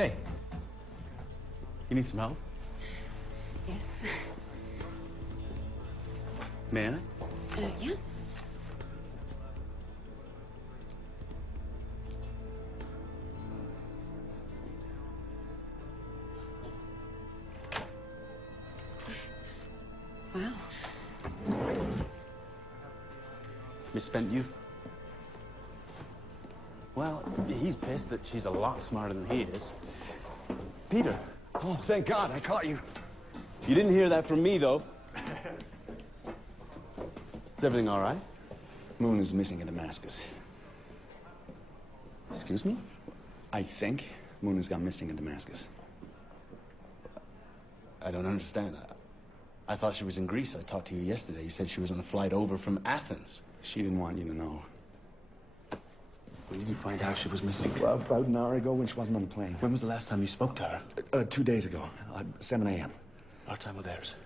Hey, you need some help? Yes. May I? Yeah. Wow. Misspent youth? Well, he's pissed that she's a lot smarter than he is. Peter. Oh, thank God, I caught you. You didn't hear that from me, though. Is everything all right? Moon is missing in Damascus. Excuse me? I think Moon has gone missing in Damascus. I don't understand. I thought she was in Greece. I talked to you yesterday. You said she was on a flight over from Athens. She didn't want you to know. When did you find out she was missing? Well, about an hour ago when she wasn't on the plane. When was the last time you spoke to her? 2 days ago, 7 a.m. Our time or theirs?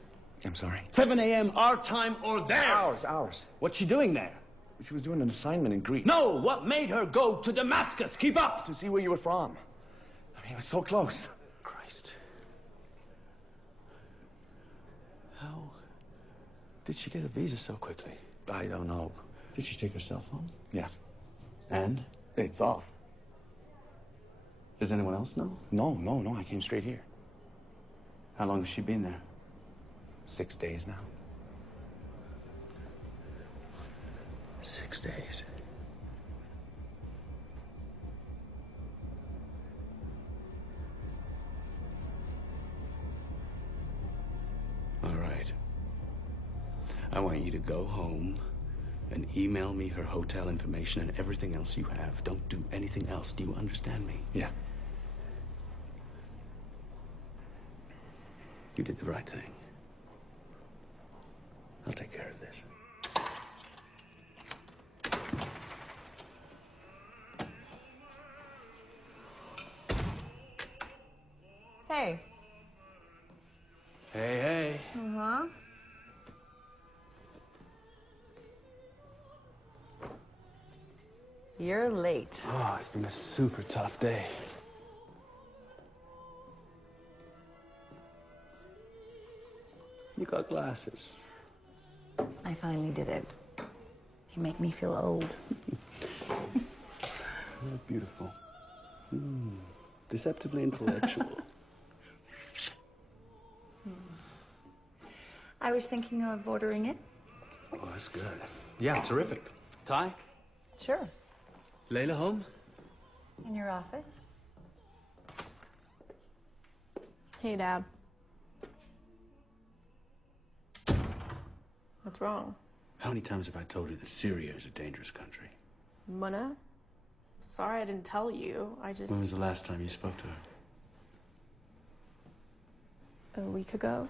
I'm sorry. 7 a.m. our time or theirs? Ours. What's she doing there? She was doing an assignment in Greece. No! What made her go to Damascus? Keep up! To see where you were from. I mean, it was so close. Christ. How did she get a visa so quickly? I don't know. Did she take her cell phone? Yes. And? It's off. Does anyone else know? No. I came straight here. How long has she been there? 6 days now. 6 days. All right. I want you to go home and email me her hotel information and everything else you have. Don't do anything else. Do you understand me? Yeah. You did the right thing. I'll take care of this. Hey. Hey. Uh-huh. You're late. Oh, it's been a super tough day. You got glasses. I finally did it. You make me feel old. You're beautiful. Deceptively intellectual. I was thinking of ordering it. Oh, that's good. Yeah, terrific. Ty? Sure. Layla home? In your office? Hey, Dad. What's wrong? How many times have I told you that Syria is a dangerous country? Mona? Sorry I didn't tell you. When was the last time you spoke to her? A week ago.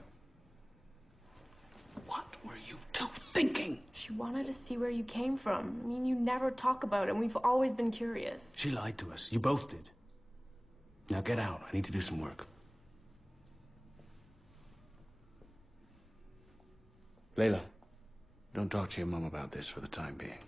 What were you two thinking? She wanted to see where you came from. I mean, you never talk about it, and we've always been curious. She lied to us. You both did. Now get out. I need to do some work. Layla, don't talk to your mom about this for the time being.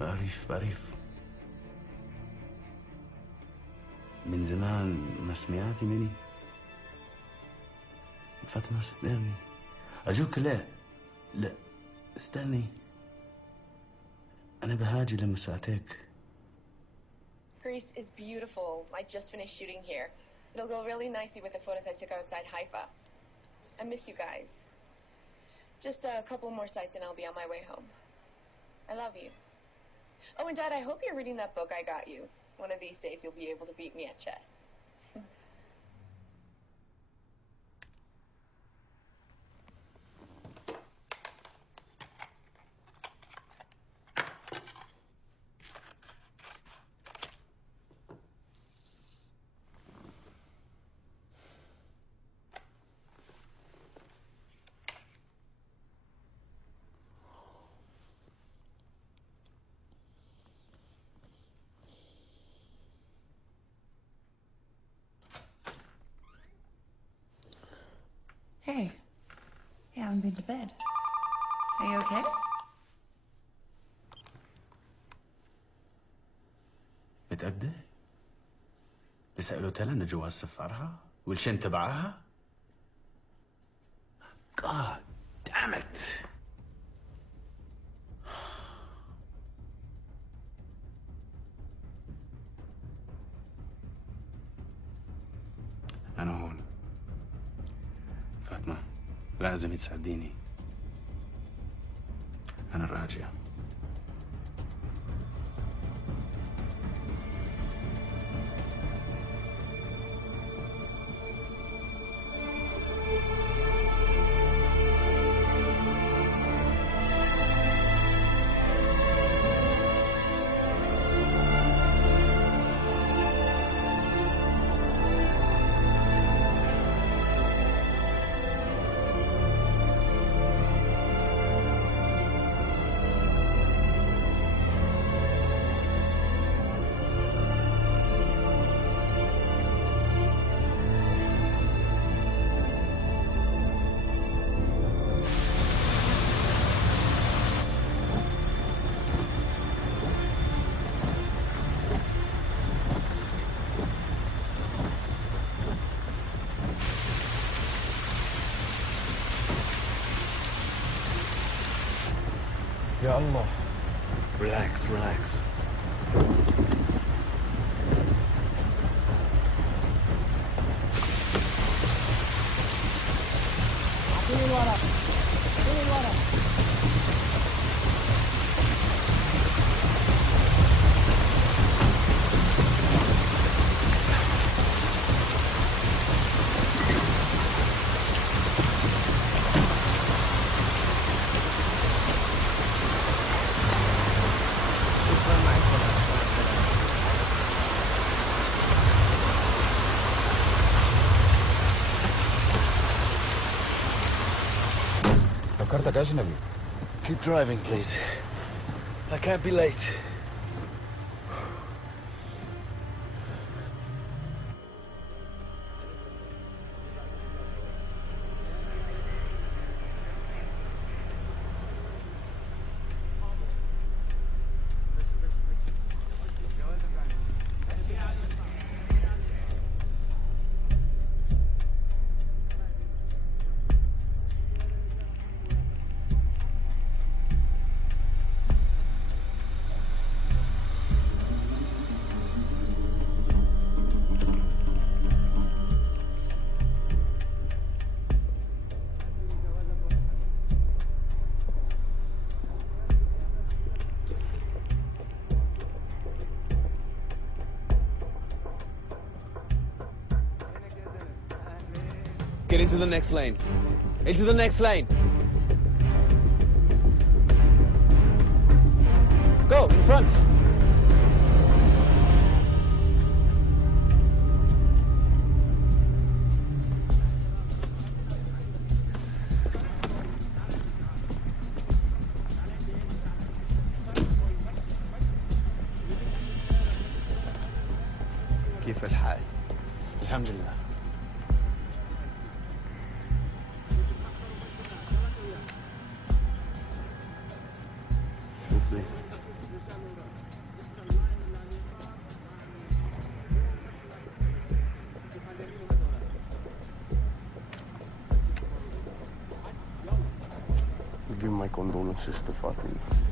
بعرف من زمان ما سمعتي مني. فاطمة استني أرجوك. لا استني، أنا بهاجي لمساعدتك. Greece is beautiful. I just finished shooting here. It'll go really nicely with the photos I took outside Haifa. I miss you guys. Just a couple more sites and I'll be on my way home. I love you. Oh, and Dad, I hope you're reading that book I got you. One of these days you'll be able to beat me at chess. Hey, you haven't been to bed. Are you okay? متأكدة؟ لسه قلت لها إن جواز سفرها والشن تبعها؟ God damn it! أنا هون. فاطمة لازم تساعديني. أنا راجع. يا الله. Relax. اعطيني الورق. فكرتك أجنبي. Keep driving, please. I can't be late. Get into the next lane. Into the next lane. Go, in front. كيف الحال؟ الحمد لله. شوف لي fondo non si sta fatti.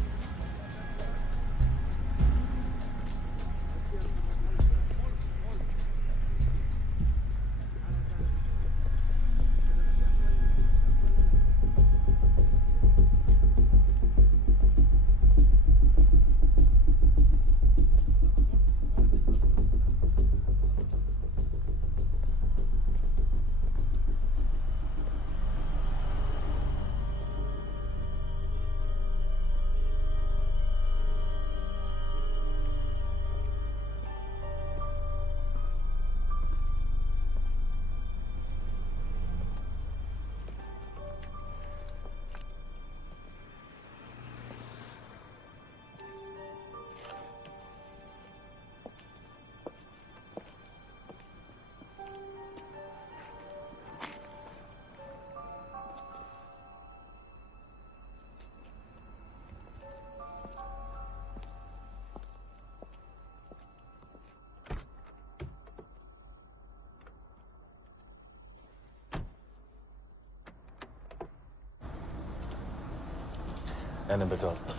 أنا بطلت.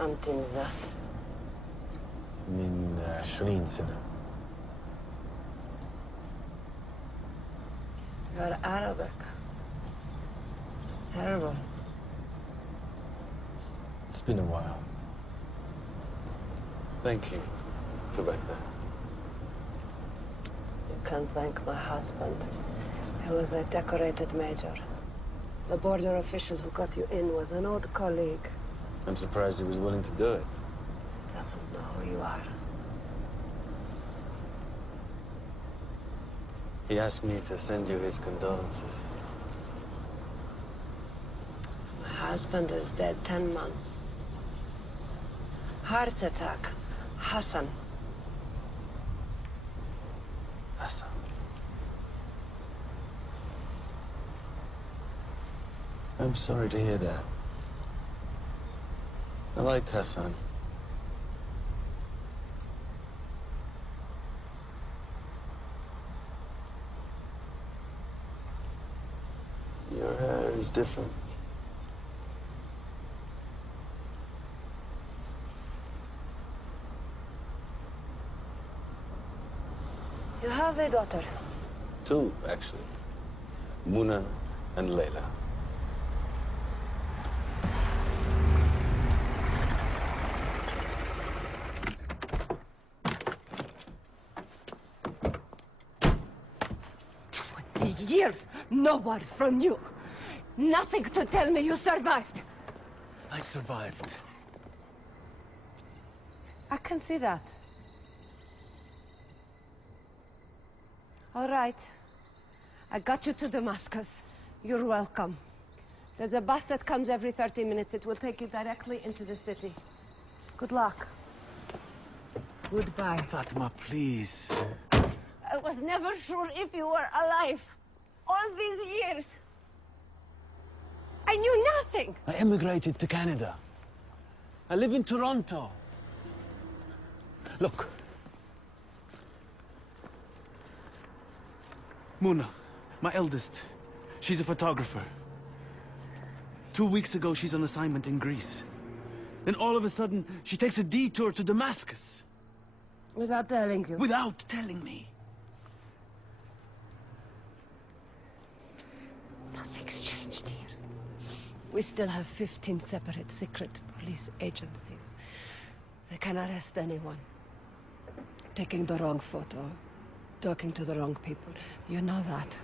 أنت مزاح؟ من 20 سنة. You're Arabic. It's terrible. It's been a while. Thank you for back then. You can't thank my husband. He was a decorated major. The border official who got you in was an old colleague. I'm surprised he was willing to do it. He doesn't know who you are. He asked me to send you his condolences. My husband is dead 10 months. Heart attack. Hassan. Hassan. I'm sorry to hear that. I liked Hassan. Your hair is different. You have a daughter. 2, actually. Muna and Layla. Years, no word from you. Nothing to tell me you survived. I survived. I can see that. All right. I got you to Damascus. You're welcome. There's a bus that comes every 30 minutes. It will take you directly into the city. Good luck. Goodbye. Fatima, please. I was never sure if you were alive. All these years. I knew nothing. I emigrated to Canada. I live in Toronto. Look. Muna, my eldest. She's a photographer. 2 weeks ago, she's on assignment in Greece. Then all of a sudden, she takes a detour to Damascus. Without telling you. Without telling me. Nothing's changed here. We still have 15 separate secret police agencies. They can arrest anyone. Taking the wrong photo, talking to the wrong people. You know that.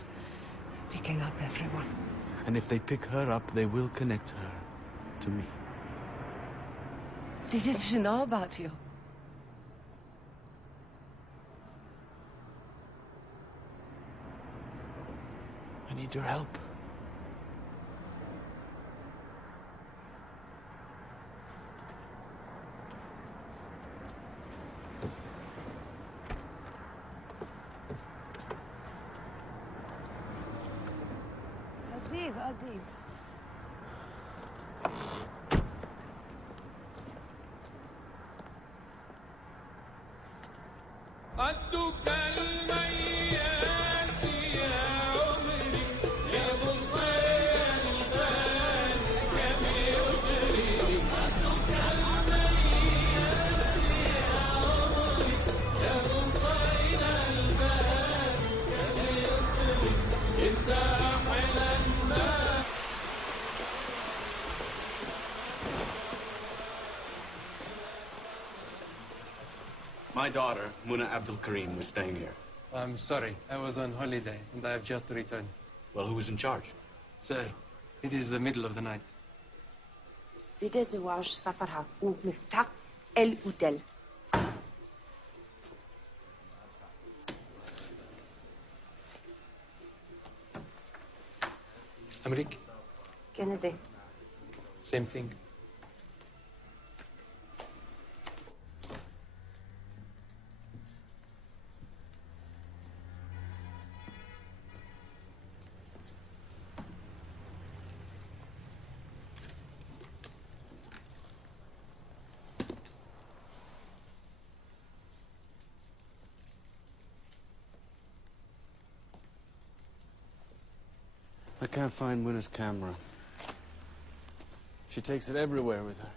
Picking up everyone. And if they pick her up, they will connect her to me. Didn't she know about you? I need your help. Adib. قدك المياس يا عمري يا بصير My daughter, Muna Abdul Karim, was staying here. I'm sorry. I was on holiday and I have just returned. Well, who was in charge? Sir, it is the middle of the night. بدأ زواج سفرها ومفتاح الأوتيل. America? كندى. Same thing. I can't find Muna's camera. She takes it everywhere with her.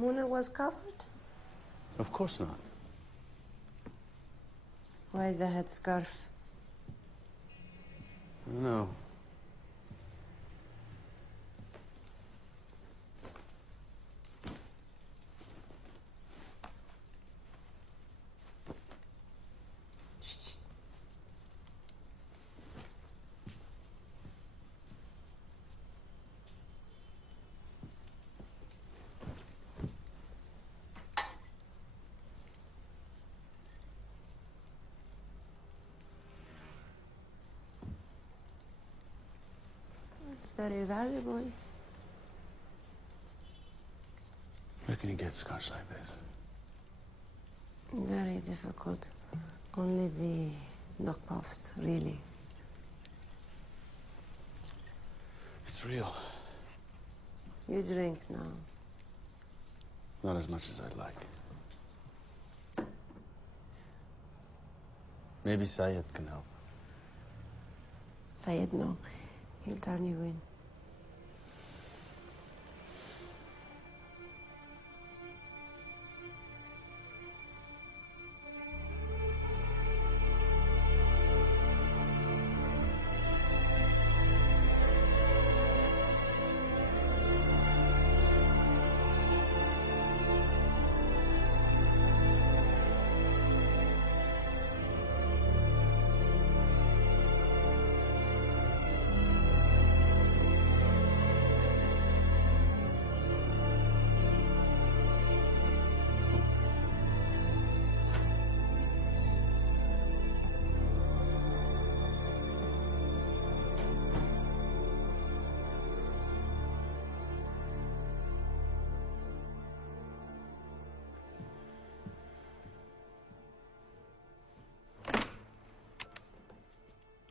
Muna was covered? Of course not. Why the headscarf? I don't know. It's very valuable. Where can you get scotch like this? Very difficult. Only the knockoffs, really. It's real. You drink now. Not as much as I'd like. Maybe Syed can help. Sayed, no. He'll turn you in.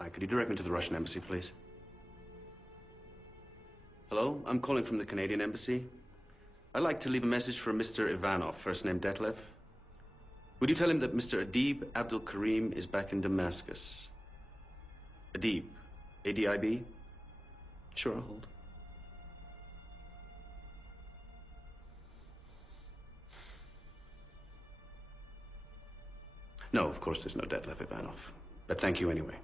Hi, could you direct me to the Russian embassy, please? Hello, I'm calling from the Canadian embassy. I'd like to leave a message for Mr. Ivanov, first name Detlev. Would you tell him that Mr. Adib Abdul Karim is back in Damascus? Adib, A-D-I-B? Sure, I'll hold. No, of course there's no Detlev Ivanov. But thank you anyway.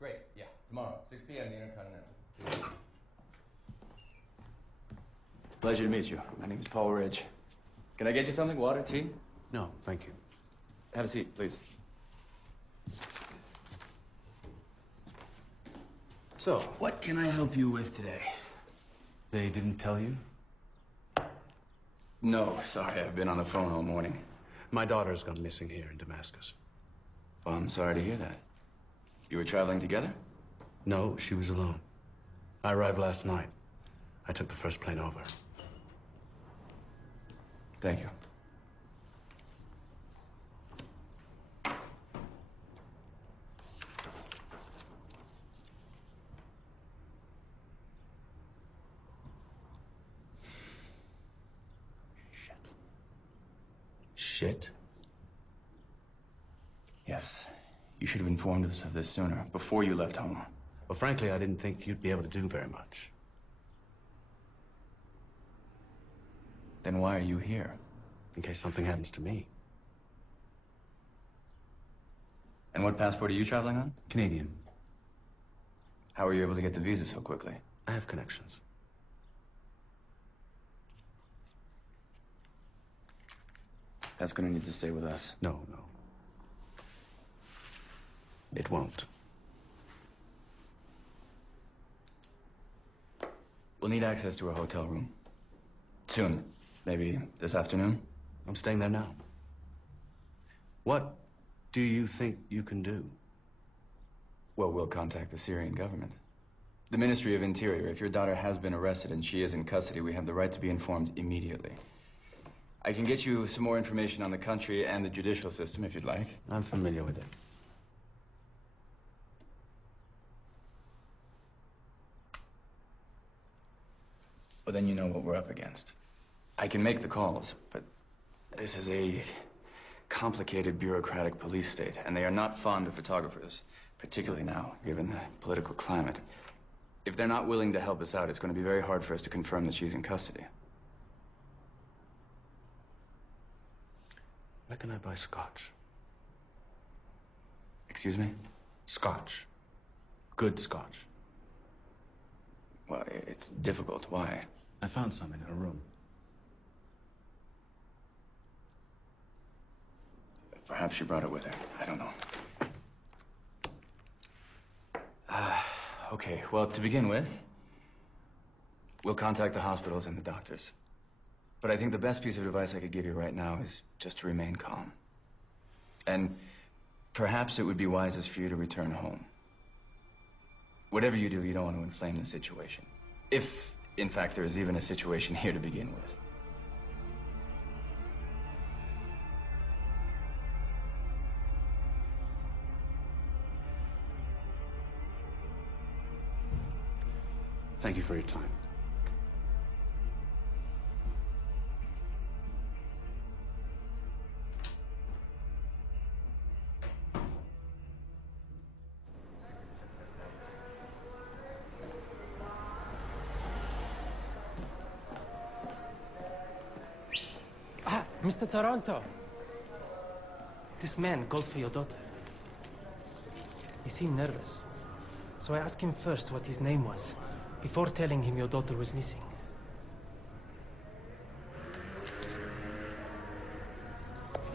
Great, yeah. Tomorrow, 6 p.m. the Intercontinental. It's a pleasure to meet you. My name's Paul Ridge. Can I get you something? Water, tea? No, thank you. Have a seat, please. So, what can I help you with today? They didn't tell you? No, sorry. I've been on the phone all morning. My daughter's gone missing here in Damascus. Well, I'm sorry to hear that. You were traveling together? No, she was alone. I arrived last night. I took the first plane over. Thank you. Shit? Yes. You should have informed us of this sooner, before you left home. Well, frankly, I didn't think you'd be able to do very much. Then why are you here? In case something happens to me. And what passport are you traveling on? Canadian. How were you able to get the visa so quickly? I have connections. That's gonna need to stay with us. No. It won't. We'll need access to a hotel room. Soon. Maybe this afternoon? I'm staying there now. What do you think you can do? Well, we'll contact the Syrian government. The Ministry of Interior. If your daughter has been arrested and she is in custody, we have the right to be informed immediately. I can get you some more information on the country and the judicial system if you'd like. I'm familiar with it. Well, then you know what we're up against. I can make the calls, but this is a complicated bureaucratic police state, and they are not fond of photographers, particularly now, given the political climate. If they're not willing to help us out, it's going to be very hard for us to confirm that she's in custody. Where can I buy scotch? Excuse me? Scotch. Good scotch. Well, it's difficult. Why? I found some in her room. Perhaps she brought it with her. I don't know. Okay, well, to begin with, we'll contact the hospitals and the doctors. But I think the best piece of advice I could give you right now is just to remain calm. And perhaps it would be wisest for you to return home. Whatever you do, you don't want to inflame the situation. If, in fact, there is even a situation here to begin with. Thank you for your time. Mr. Toronto. This man called for your daughter. He seemed nervous. So I asked him first what his name was, before telling him your daughter was missing.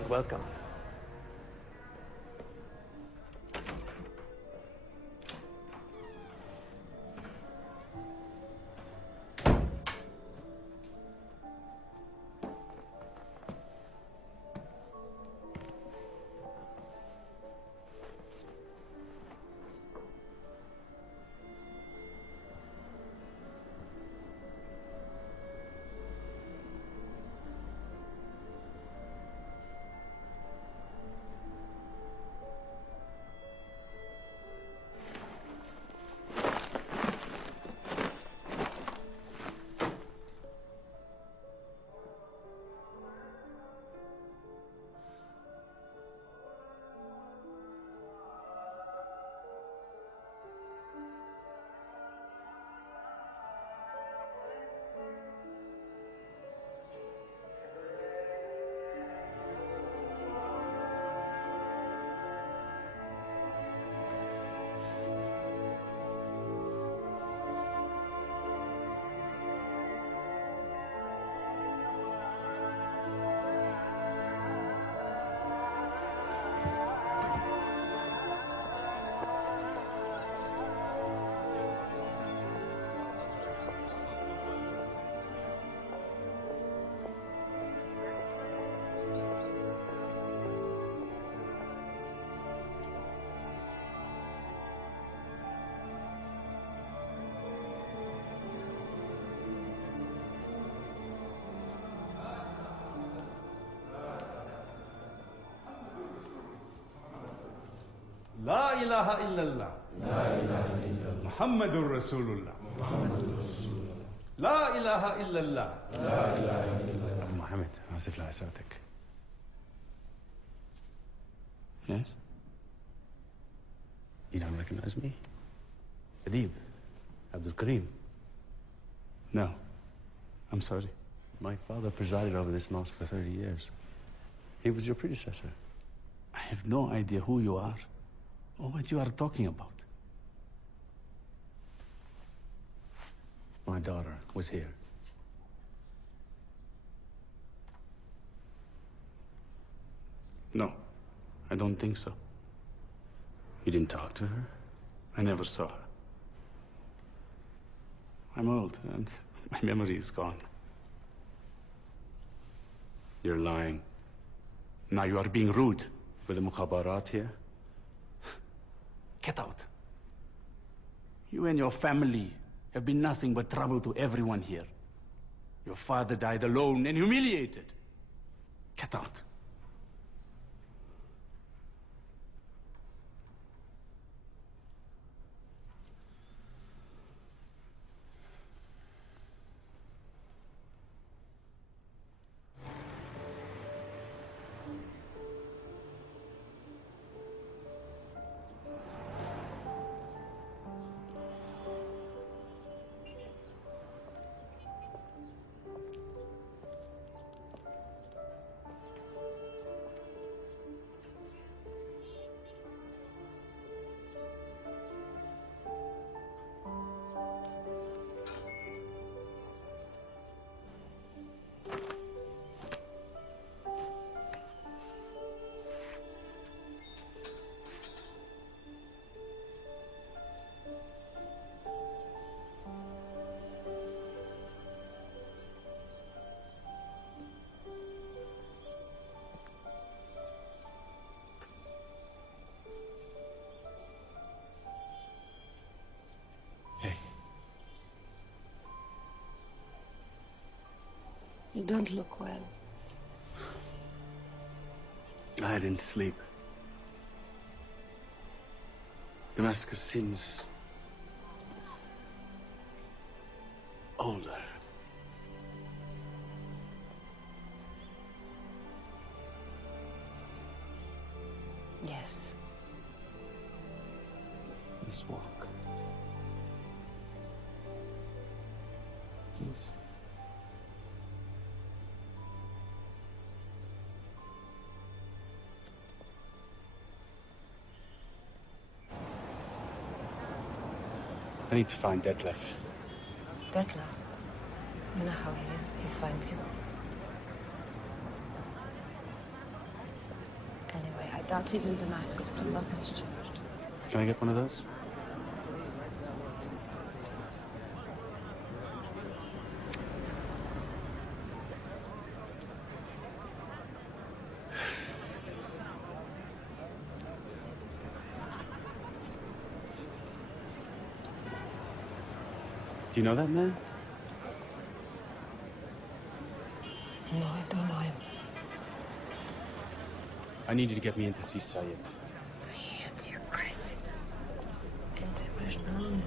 Welcome. لا إله إلا الله لا إله إلا الله محمد رسول الله محمد رسول الله لا إله إلا الله لا إله إلا الله أبو محمد آسف لعساتك. Yes? You don't recognize me? Adib, Abdul Karim. No, I'm sorry. My father presided over this mosque for 30 years. He was your predecessor. I have no idea who you are. or what you are talking about. My daughter was here. No, I don't think so. You didn't talk to her? I never saw her. I'm old, and my memory is gone. You're lying. Now you are being rude. With the mukhabarat here? Get out. You and your family have been nothing but trouble to everyone here. Your father died alone and humiliated. Get out. You don't look well. I didn't sleep. Damascus seems older. Yes. Let's walk. Please. I need to find Detlef. Detlef? You know how he is. He finds you. Anyway, I doubt he's in Damascus. A lot has changed. Can I get one of those? Do you know that man? No, I don't know him. I need you to get me in to see Syed. Syed, you're crazy. And Majnun.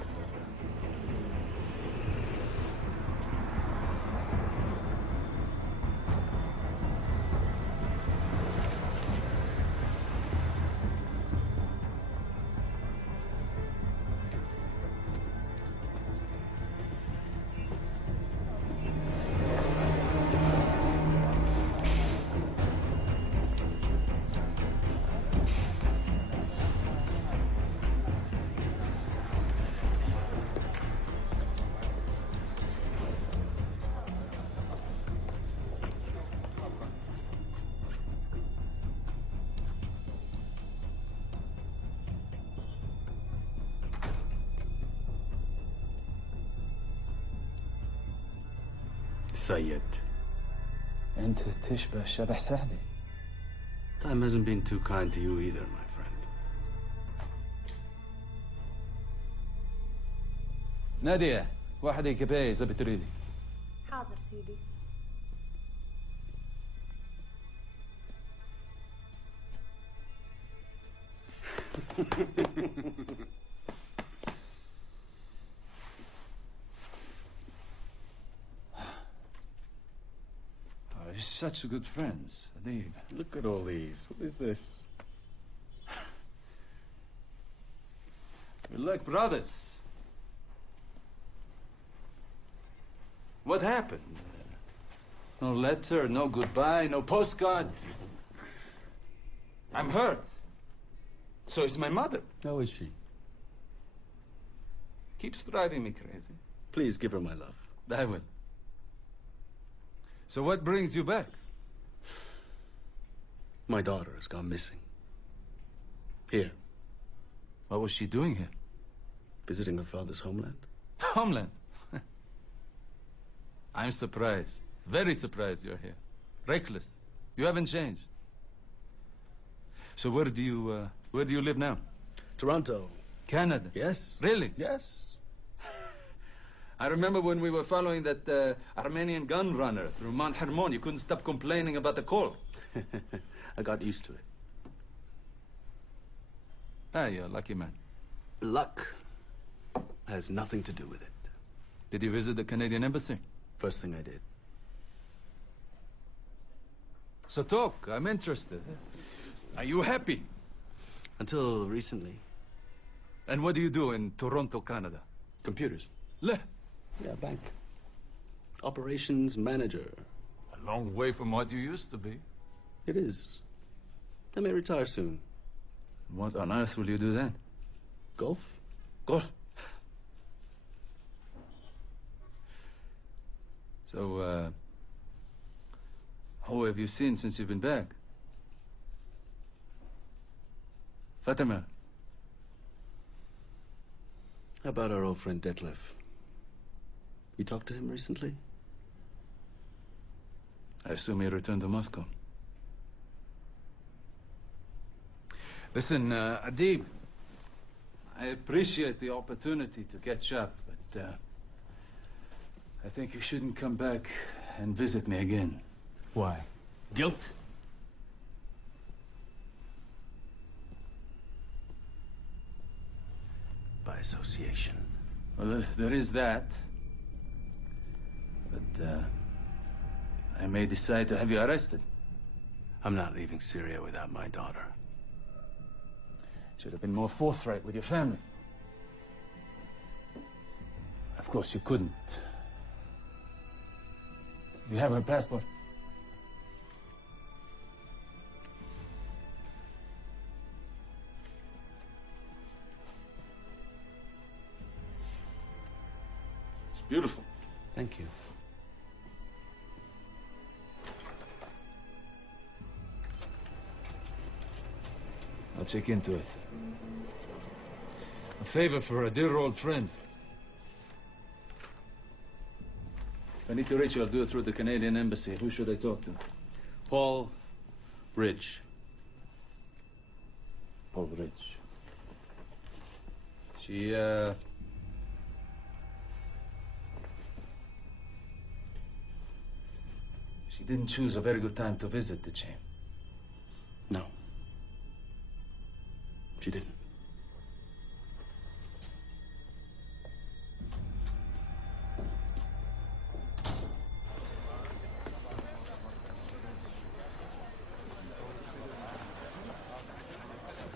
Syed. أنت تشبه شبح سعدي. Time hasn't been too kind to you either, my friend. نادية، واحد كباية إذا بتريدي. حاضر سيدي. You're such good friends, Adib. Look at all these. What is this? We're like brothers. What happened? No letter, no goodbye, no postcard. I'm hurt. So is my mother. How is she? Keeps driving me crazy. Please give her my love. I will. So what brings you back? My daughter has gone missing. Here. What was she doing here? Visiting her father's homeland. Homeland? I'm surprised. Very surprised you're here. Reckless. You haven't changed. So where do you live now? Toronto. Canada? Yes. Really? Yes. I remember when we were following that Armenian gun runner through Mount Hermon, you couldn't stop complaining about the cold. I got used to it. Ah, you're a lucky man. Luck has nothing to do with it. Did you visit the Canadian embassy? First thing I did. So talk, I'm interested. Are you happy? Until recently. And what do you do in Toronto, Canada? Computers. Le. Yeah, bank. Operations manager. A long way from what you used to be. It is. I may retire soon. What on earth will you do then? Golf? Golf? So, who have you seen since you've been back? Fatima. How about our old friend Detlef? You talked to him recently? I assume he returned to Moscow. Listen, Adib, I appreciate the opportunity to catch up, but I think you shouldn't come back and visit me again. Why? Guilt? By association. Well, there is that. But I may decide to have you arrested. I'm not leaving Syria without my daughter. Should have been more forthright with your family. Of course, you couldn't. You have her passport? It's beautiful. Thank you. I'll check into it. A favor for a dear old friend. If I need to reach you, I'll do it through the Canadian embassy. Who should I talk to? Paul Ridge. Paul Ridge. She didn't choose a very good time to visit, did she? No. She didn't.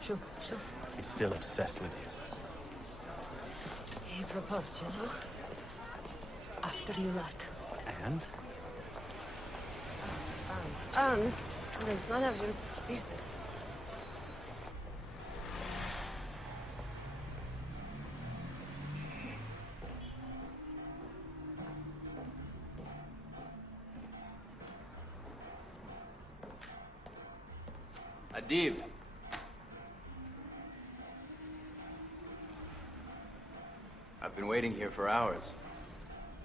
Sure. He's still obsessed with you. He proposed, you know? After you left. And? And it's none of your business. Adib. I've been waiting here for hours.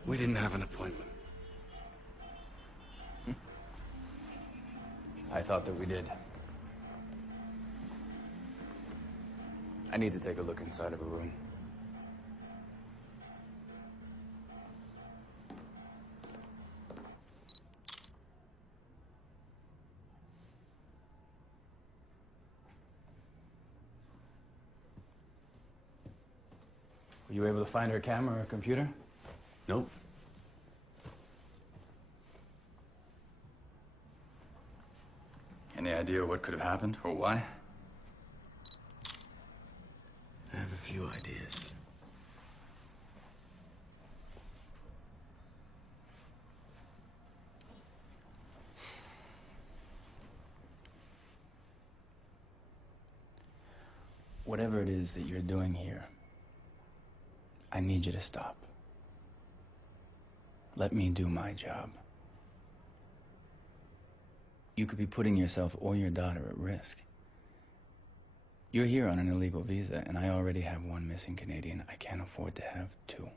We didn't have an appointment. I thought that we did. I need to take a look inside of a room. Were you able to find her camera or computer? Nope. Any idea what could have happened or why? I have a few ideas. whatever it is that you're doing here, I need you to stop. Let me do my job. You could be putting yourself or your daughter at risk. You're here on an illegal visa, and I already have one missing Canadian. I can't afford to have two.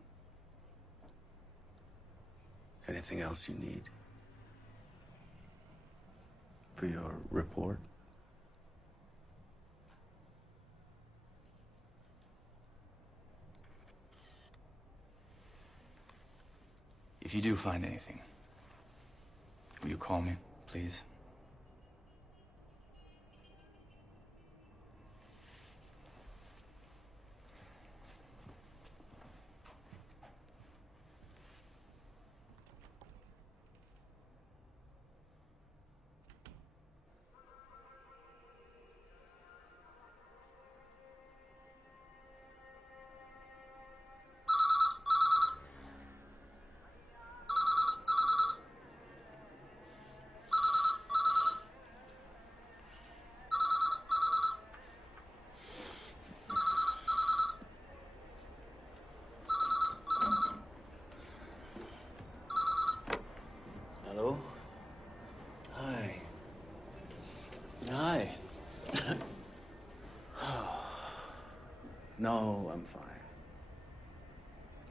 Anything else you need? For your report? If you do find anything, will you call me, please? Hello? Hi. Hi. No, I'm fine.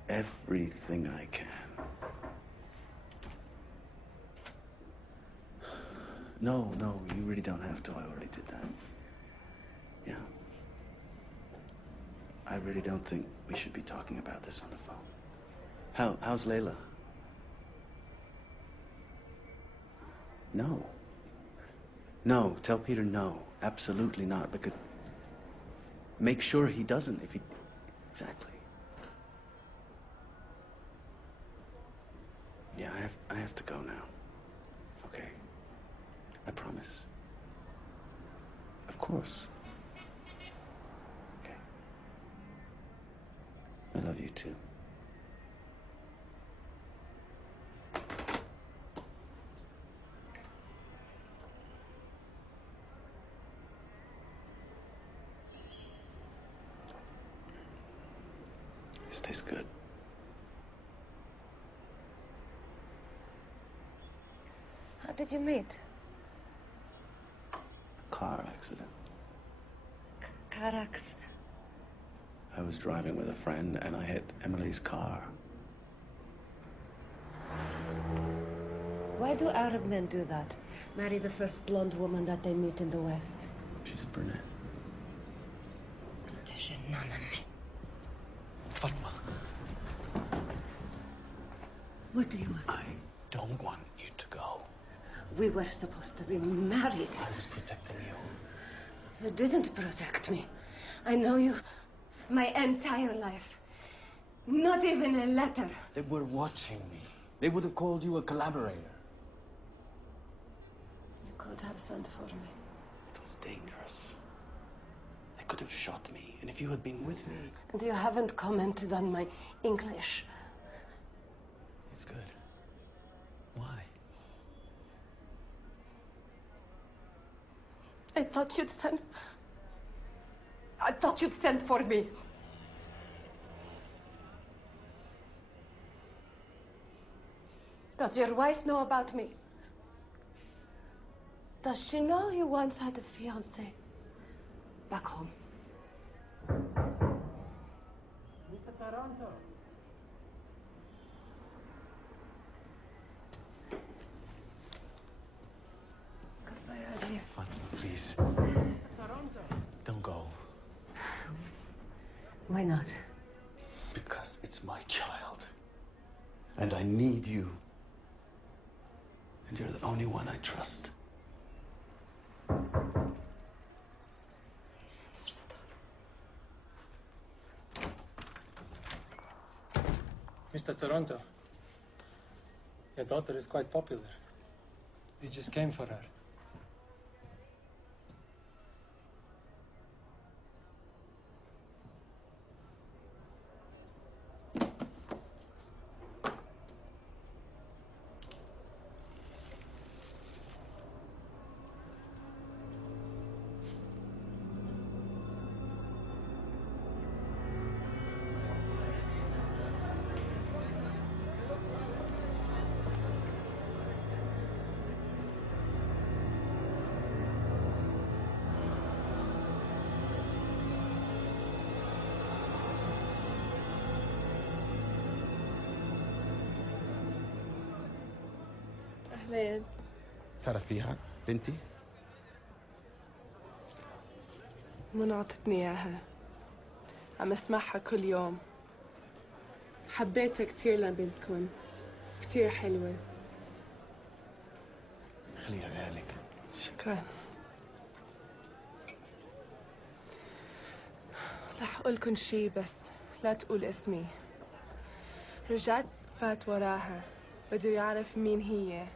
Everything I can. No, you really don't have to. I already did that. Yeah. I really don't think we should be talking about this on the phone. How's Layla? No. No, tell Peter no. Absolutely not, because make sure he doesn't if he... Exactly. Yeah, I have to go now. Okay. I promise. Of course. Okay. I love you too. This tastes good. How did you meet? Car accident. Car accident. I was driving with a friend and I hit Emily's car. Why do Arab men do that? Marry the first blonde woman that they meet in the West. She's a brunette. Fatma. What do you want? I don't want you to go. We were supposed to be married. I was protecting you. You didn't protect me. I know you my entire life. Not even a letter. They were watching me. They would have called you a collaborator. You could have sent for me. It was dangerous. They could have shot me, and if you had been with me... And you haven't commented on my English. It's good. Why? I thought you'd send for me. Does your wife know about me? Does she know you once had a fiancé back home? Mr. Toronto. Goodbye, Adi. Fatima, please. Toronto. Don't go. Why not? Because it's my child. And I need you. And you're the only one I trust. Mr. Toronto, your daughter is quite popular. This just came for her. أهلين. تعرفيها بنتي؟ منى عطتني إياها. عم اسمعها كل يوم. حبيتها كتير لبنتكم. كتير حلوة. خليها عيالك. شكرا. رح أقولكن شي بس لا تقول اسمي. رجعت فات وراها. بده يعرف مين هي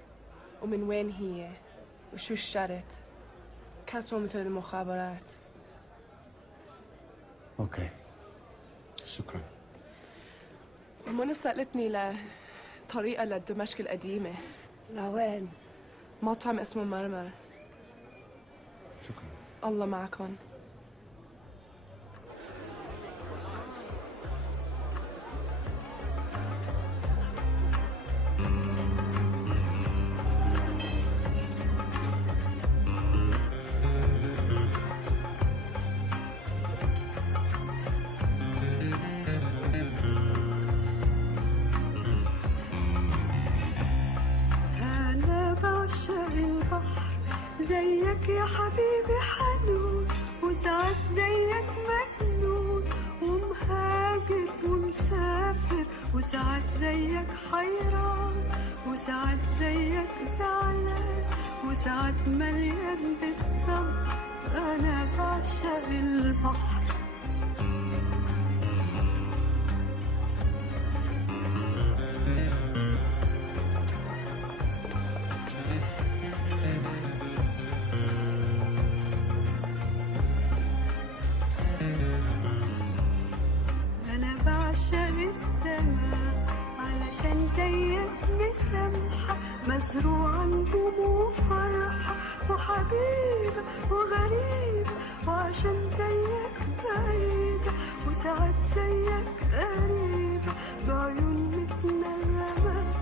ومن وين هي وشو اشترت. كاسمه مثل المخابرات. اوكي. شكرا. منى سألتني طريقة لدمشق القديمة. لوين؟ مطعم اسمه مرمر. شكرا. الله معكم. زيك يا حبيبي حنون وساعات زيك مجنون ومهاجر ومسافر وساعات زيك حيران وساعات زيك زعلان وساعات مليان بالصبر. أنا بعشق البحر. مزروع نجوم وفرحة وحبيبة وغريبة وعشان زيك بعيدة وساعات زيك قريبة بعيون متنغمة.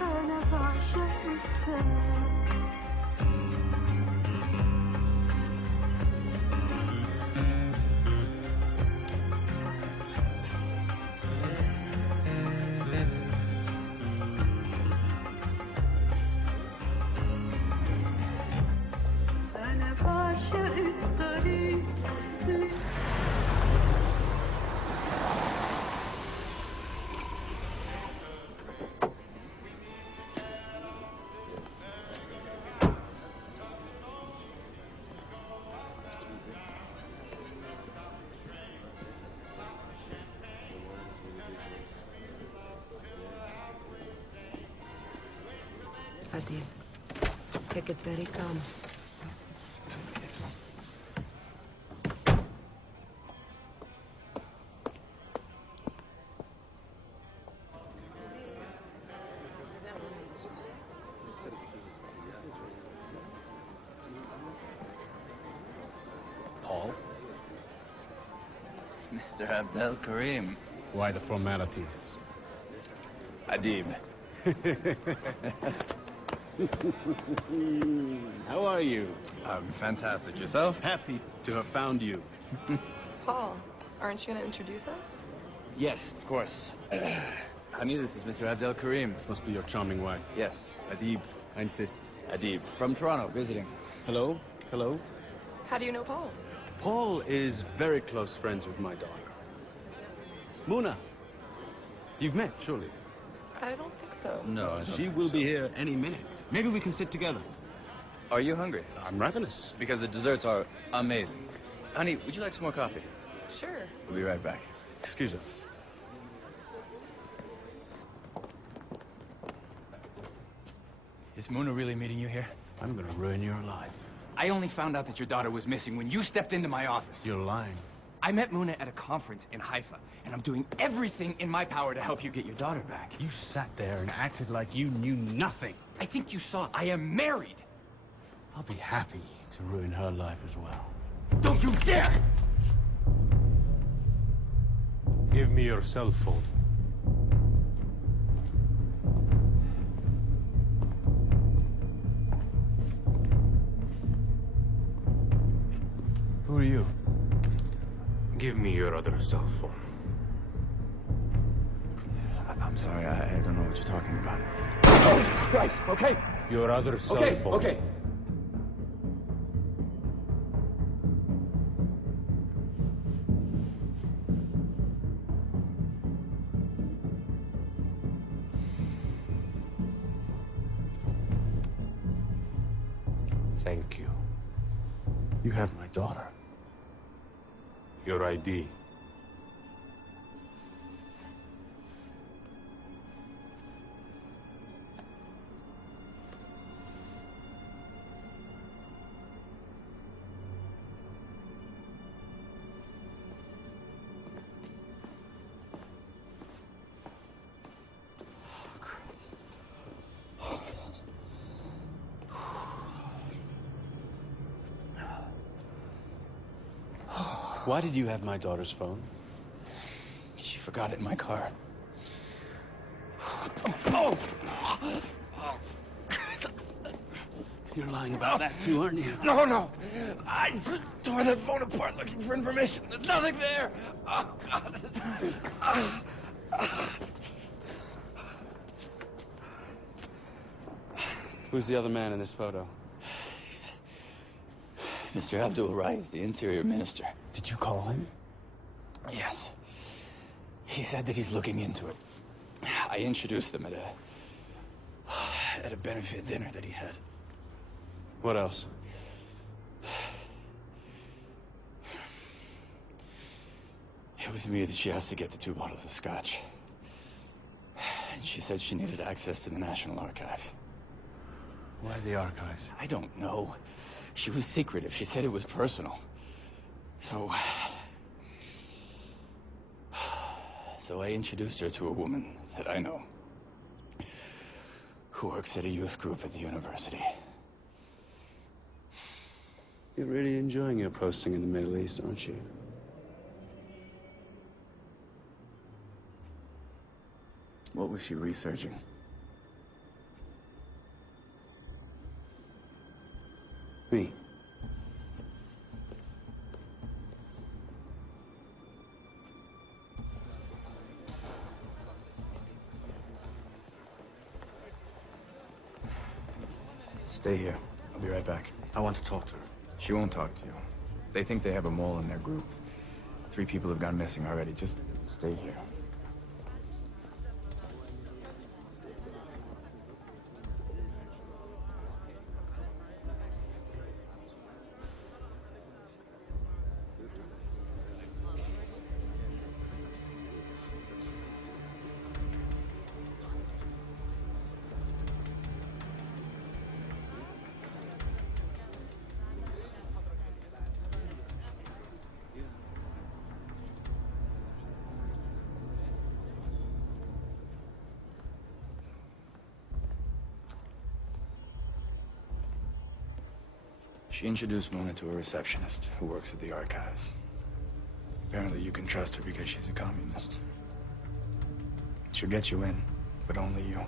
أنا بعشق السما. Adib, take it very calm. Yes. Paul? Mr. Abdel Karim. Why the formalities? Adib. How are you? I'm fantastic. Yourself? Happy to have found you. Paul, aren't you going to introduce us? Yes, of course. Honey, this is Mr. Abdel Karim. This must be your charming wife. Yes, Adib. I insist. Adib, from Toronto, visiting. Hello? Hello? How do you know Paul? Paul is very close friends with my daughter. Muna. You've met, surely? I don't think so. No, she will be here any minute. Maybe we can sit together. Are you hungry? I'm ravenous. Because the desserts are amazing. Honey, would you like some more coffee? Sure. We'll be right back. Excuse us. Is Muna really meeting you here? I'm gonna ruin your life. I only found out that your daughter was missing when you stepped into my office. You're lying. I met Muna at a conference in Haifa, and I'm doing everything in my power to help you get your daughter back. You sat there and acted like you knew nothing. I think you saw I am married. I'll be happy to ruin her life as well. Don't you dare! Give me your cell phone. Who are you? Give me your other cell phone. I'm sorry, I don't know what you're talking about. Oh, Christ, okay? Your other cell phone. Okay. Thank you. You have my daughter. Your ID. Why did you have my daughter's phone? She forgot it in my car. You're lying about that too, aren't you? No. I just tore that phone apart looking for information. There's nothing there. Oh, God. Who's the other man in this photo? Mr. Abdul Rais, the interior minister. Did you call him? Yes. He said that he's looking into it. I introduced him at a benefit dinner that he had. What else? It was me that she asked to get the 2 bottles of scotch. And she said she needed access to the National Archives. Why the archives? I don't know. She was secretive. She said it was personal. So I introduced her to a woman that I know who works at a youth group at the university. You're really enjoying your posting in the Middle East, aren't you? What was she researching? Me. Stay here. I'll be right back. I want to talk to her. She won't talk to you. They think they have a mole in their group. 3 people have gone missing already. Just stay here. She introduced Mona to a receptionist who works at the archives. Apparently you can trust her because she's a communist. She'll get you in, but only you.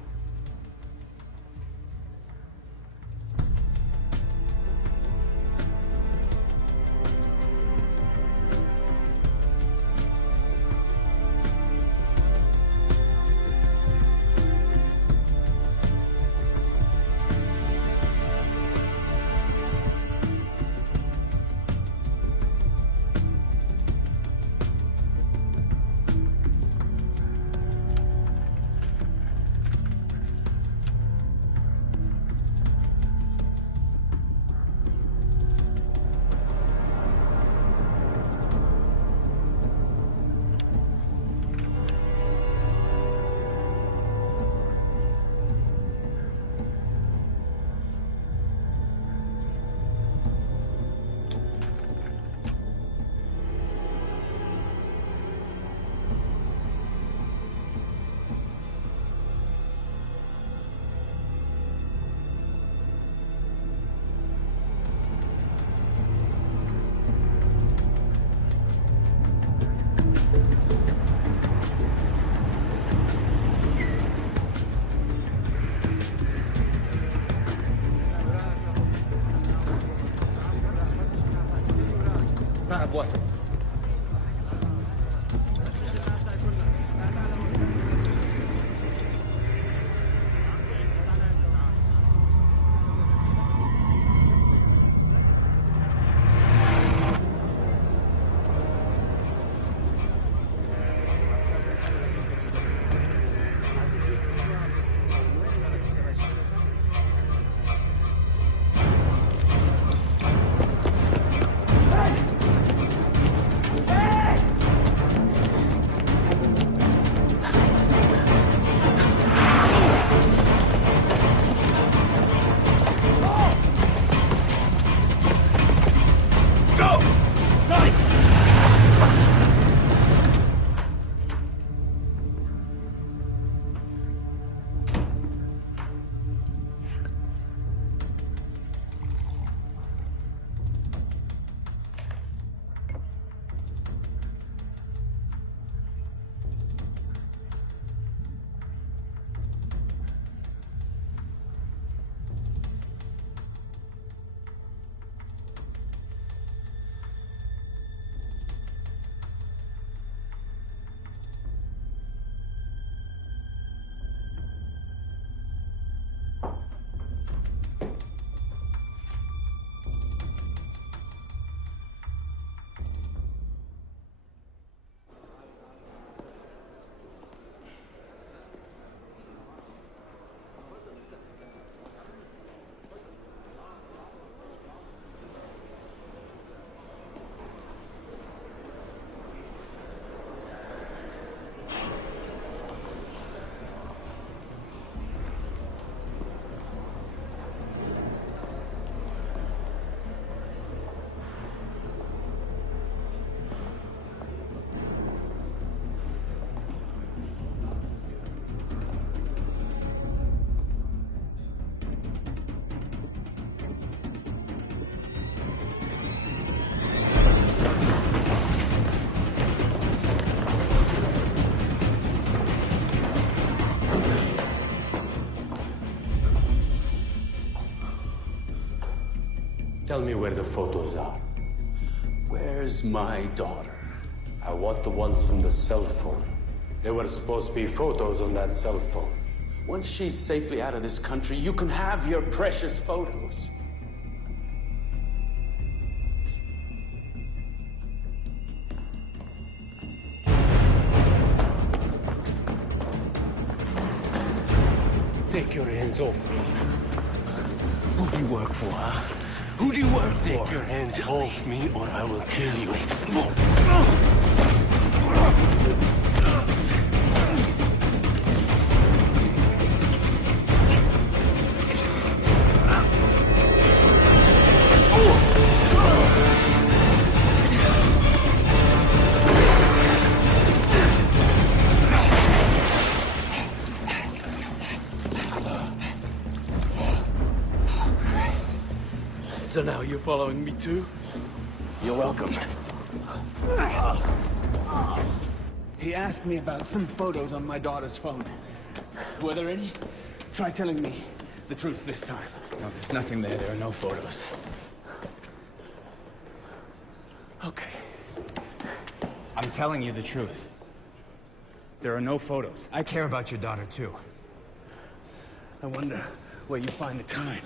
tell me where the photos are. Where's my daughter? I want the ones from the cell phone. There were supposed to be photos on that cell phone. Once she's safely out of this country, you can have your precious photos. Take your hands off me. Who do you work for, huh? Who do you work for? Take your hands off me or I will kill you. So now you're following me too? You're welcome. He asked me about some photos on my daughter's phone. Were there any? Try telling me the truth this time. No, there's nothing there. There are no photos. Okay. I'm telling you the truth. There are no photos. I care about your daughter, too. I wonder where you find the time.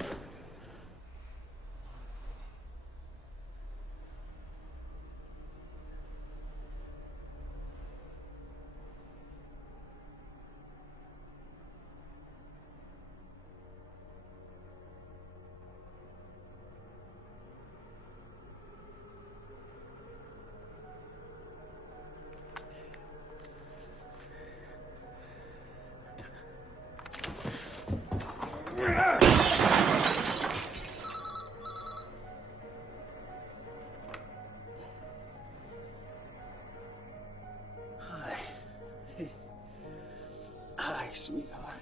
Hi, sweetheart.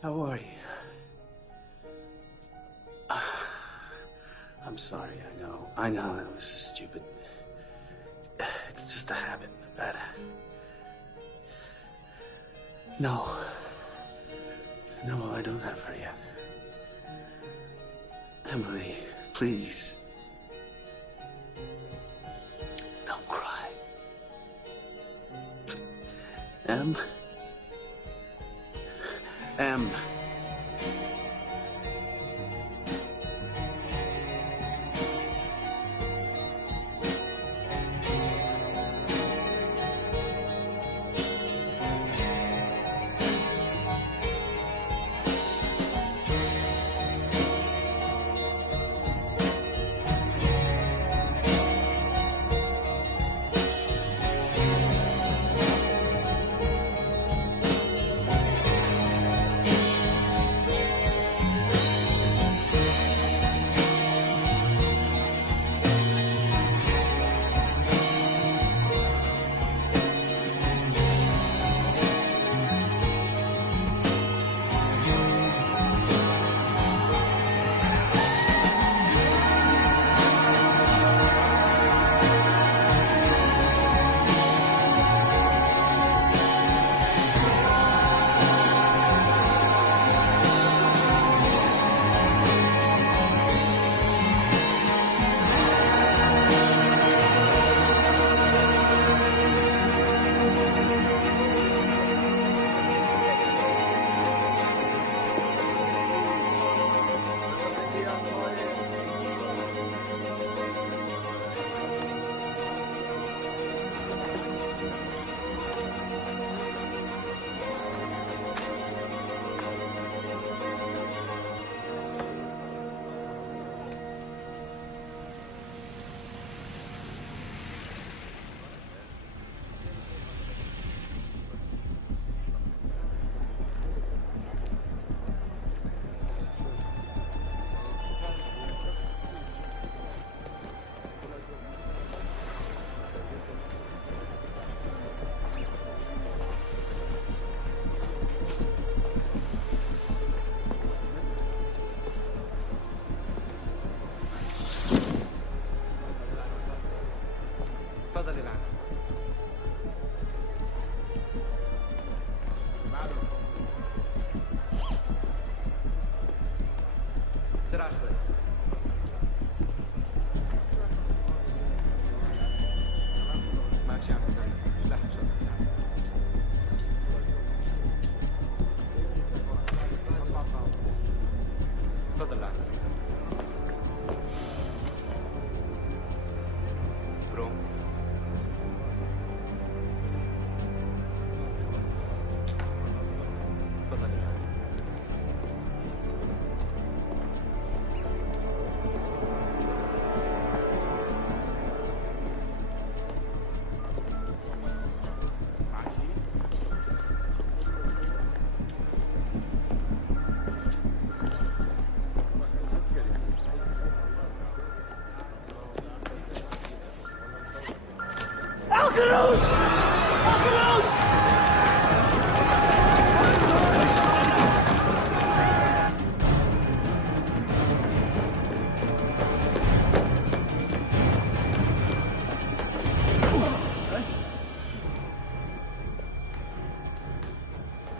How are you? I'm sorry, I know that was stupid. It's just a habit, bad. No, I don't have her yet. Emily, please. Don't cry. Em.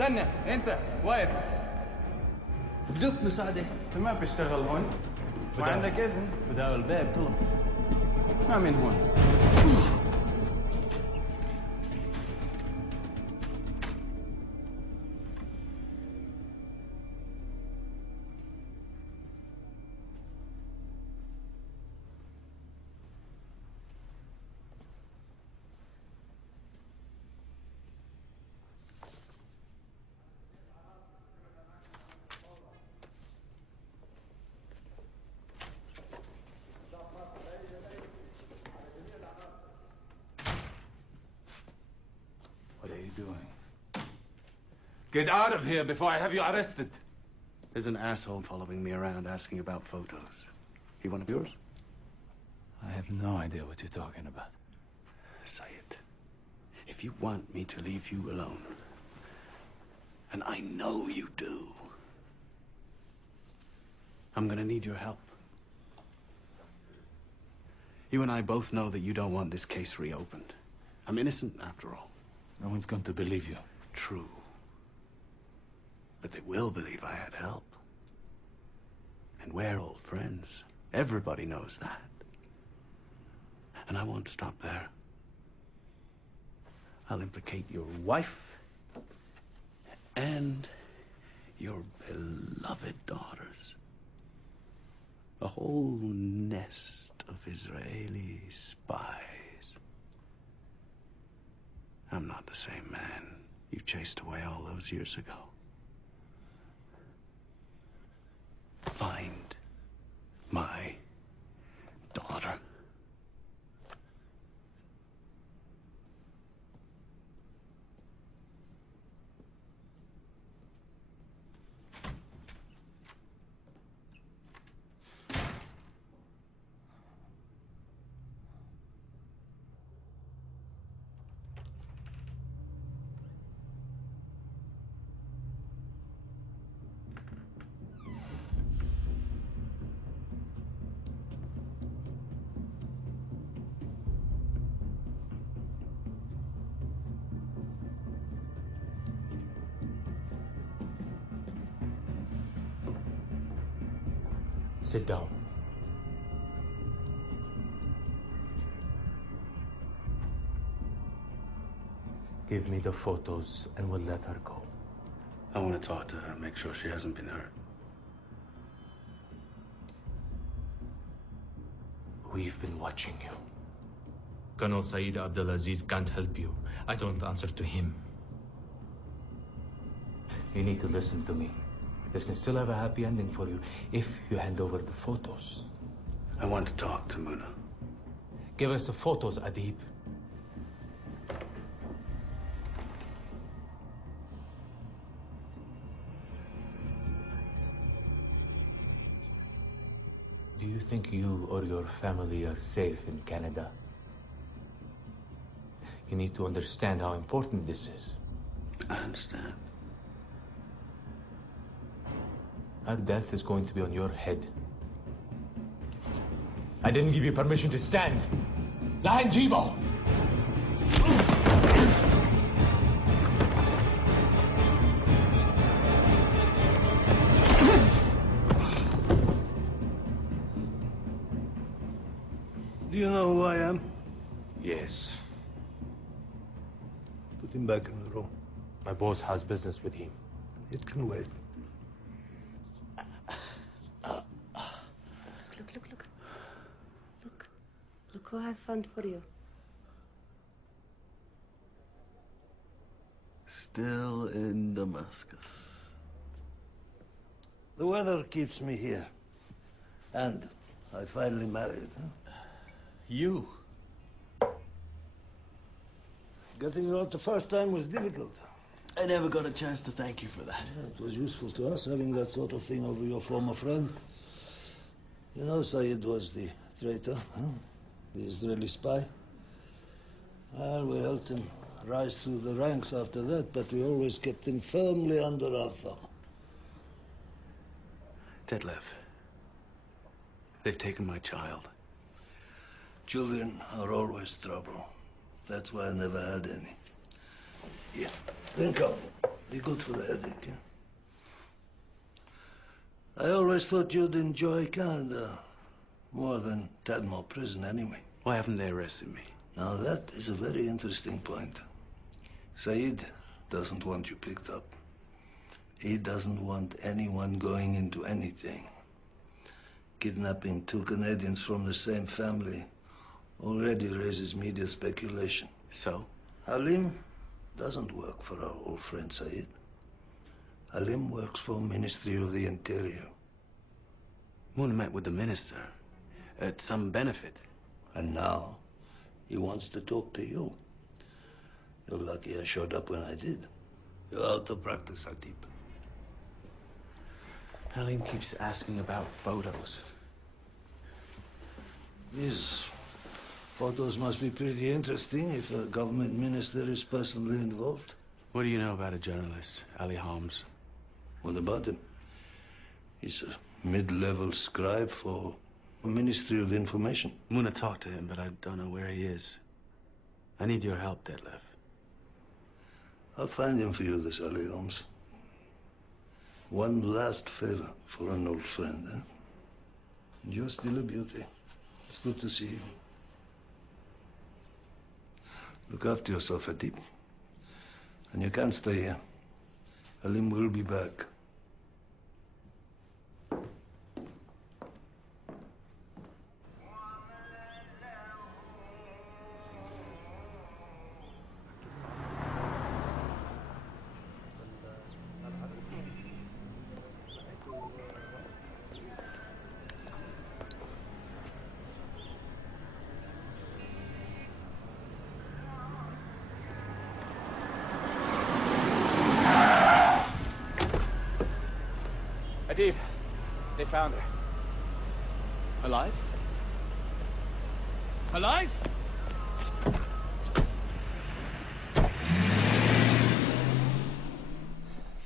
استنى انت واقف. بدك مساعدة؟ انت ما بتشتغل هون؟ وعندك اذن؟ بداوي الباب طلع. ما من هون. What are you doing? Get out of here before I have you arrested. There's an asshole following me around asking about photos. He one of yours? I have no idea what you're talking about. Say it. If you want me to leave you alone, and I know you do, I'm gonna need your help. You and I both know that you don't want this case reopened. I'm innocent, after all. No one's going to believe you. True. But they will believe I had help. And we're old friends. Everybody knows that. And I won't stop there. I'll implicate your wife and your beloved daughters. A whole nest of Israeli spies. I'm not the same man you chased away all those years ago. Find my daughter. Sit down. Give me the photos and we'll let her go. I want to talk to her, make sure she hasn't been hurt. We've been watching you. Colonel Saeed Abdelaziz can't help you. I don't answer to him. You need to listen to me. This can still have a happy ending for you if you hand over the photos. I want to talk to Muna. Give us the photos, Adib. Do you think you or your family are safe in Canada? You need to understand how important this is. I understand. Our death is going to be on your head. I didn't give you permission to stand. La Jibo! Do you know who I am? Yes. Put him back in the room. My boss has business with him. It can wait. Look who I found for you. Still in Damascus. The weather keeps me here. And I finally married, huh? You? Getting you out the first time was difficult. I never got a chance to thank you for that. Yeah, it was useful to us, having that sort of thing over your former friend. You know, Saeed was the traitor, huh? The Israeli spy. Well, we helped him rise through the ranks after that, but we always kept him firmly under our thumb. Detlef, they've taken my child. Children are always trouble. That's why I never had any. Here, drink up. Be good for the headache, yeah? I always thought you'd enjoy Canada more than Tadmor prison anyway. Why haven't they arrested me? Now that is a very interesting point. Said doesn't want you picked up. He doesn't want anyone going into anything. Kidnapping two Canadians from the same family already raises media speculation. So? Halim doesn't work for our old friend Said. Halim works for Ministry of the Interior. Moon met with the minister at some benefit. And now he wants to talk to you. You're lucky I showed up when I did. You're out of practice, Adib. Halim keeps asking about photos. These photos must be pretty interesting if a government minister is personally involved. What do you know about a journalist, Ali Holmes? What about him? He's a mid-level scribe for the Ministry of Information. Muna talked to him, but I don't know where he is. I need your help, Detlef. I'll find him for you, this Ali Holmes. One last favor for an old friend, eh? You're still a beauty. It's good to see you. Look after yourself, Adib. And you can't stay here. Halim will be back. They found her. Alive? Alive?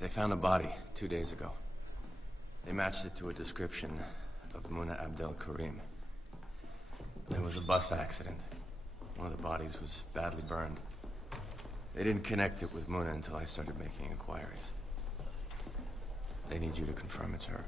They found a body 2 days ago. They matched it to a description of Muna Abdel Karim. It was a bus accident. One of the bodies was badly burned. They didn't connect it with Muna until I started making inquiries. They need you to confirm it's her.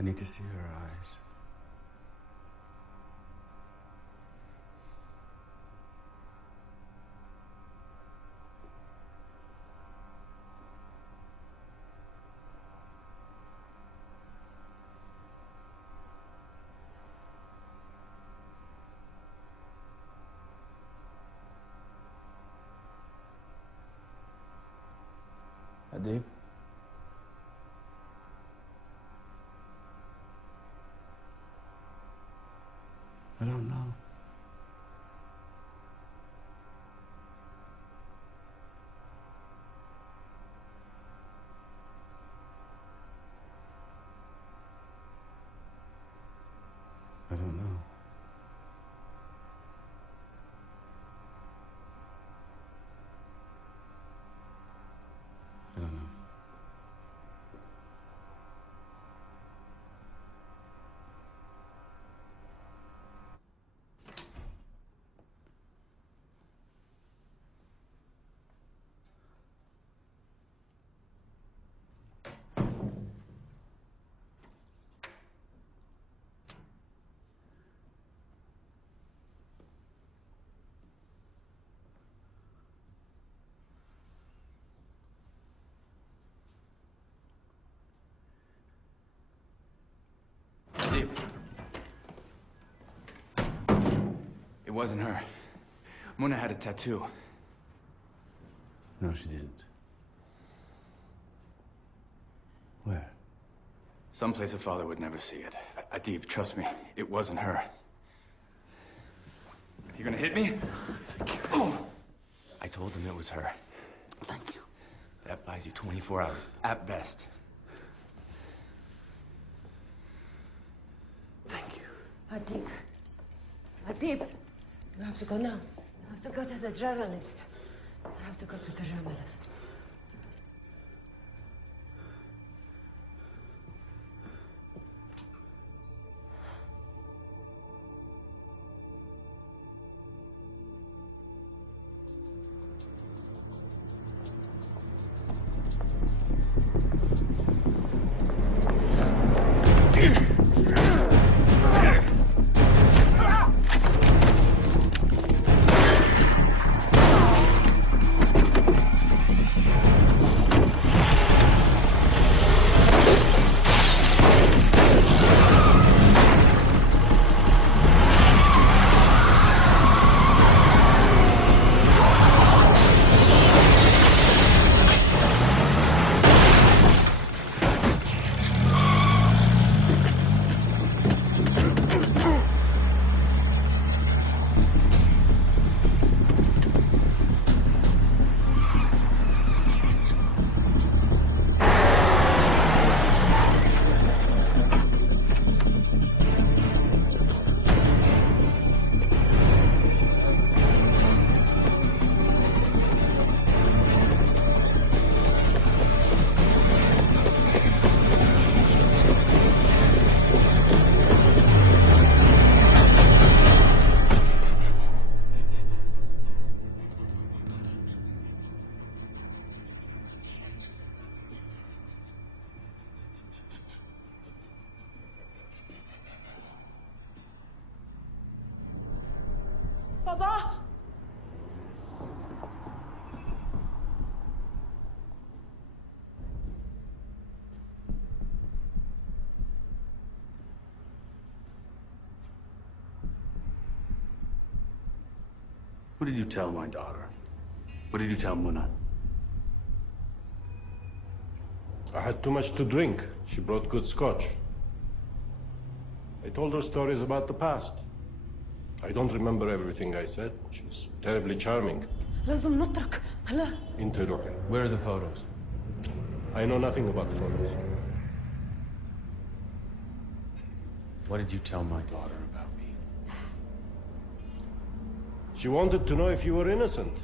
I need to see her eyes. Adib? I don't know. I don't know. It wasn't her. Muna had a tattoo. No, she didn't. Where? Someplace her father would never see it. Adib, trust me, it wasn't her. You gonna hit me? Thank you. Oh. I told him it was her. Thank you. That buys you 24 hours, at best. Thank you. Adib. Adib. You have to go now. You have to go to the journalist. You have to go to the journalist. بابا What did you tell my daughter? What did you tell Muna? I had too much to drink. She brought good scotch. I told her stories about the past. I don't remember everything I said. She was terribly charming. لازم نترك هلا. انت روحي. Where are the photos? I know nothing about photos. What did you tell my daughter about me? She wanted to know if you were innocent.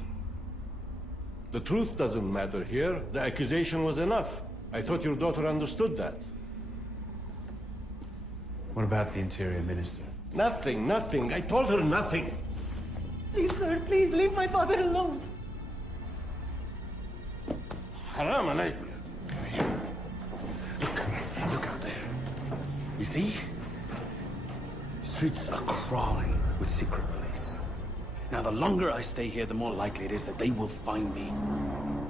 The truth doesn't matter here. The accusation was enough. I thought your daughter understood that. What about the Interior Minister? Nothing, nothing. I told her nothing. Please, sir, please leave my father alone. Haram alayk. Look out there. You see? The streets are crawling with secret police. Now, the longer I stay here, the more likely it is that they will find me.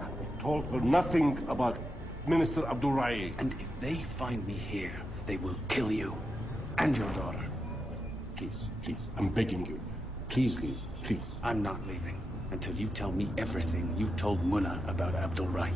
I told her nothing about Minister Abdul Rai. And if they find me here, they will kill you and your daughter. Please, please, I'm begging you. Please leave, please. I'm not leaving until you tell me everything you told Muna about Abdul Rai.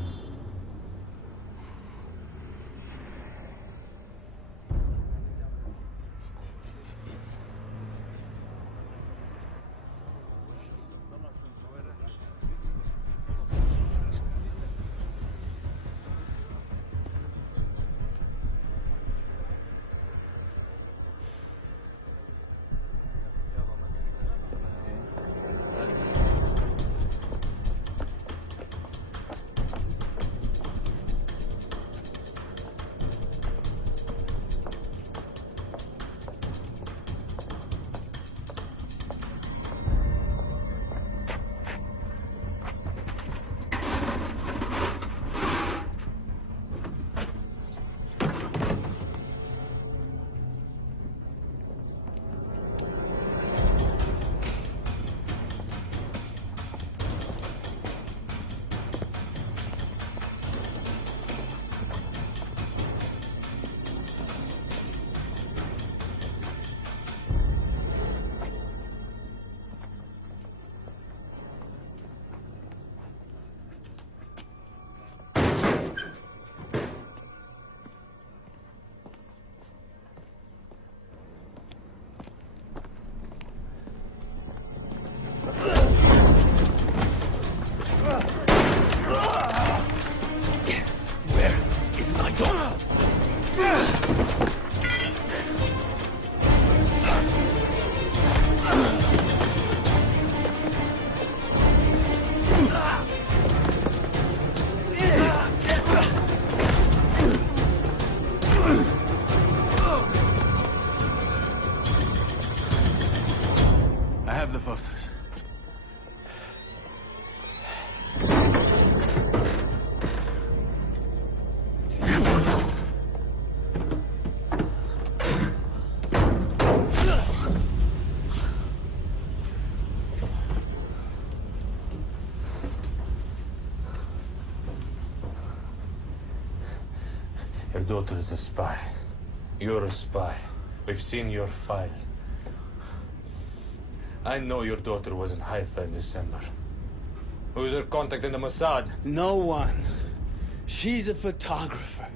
have the photos. Your daughter is a spy. You're a spy. We've seen your file. I know your daughter was in Haifa in December. Who is her contact in the Mossad? No one. She's a photographer.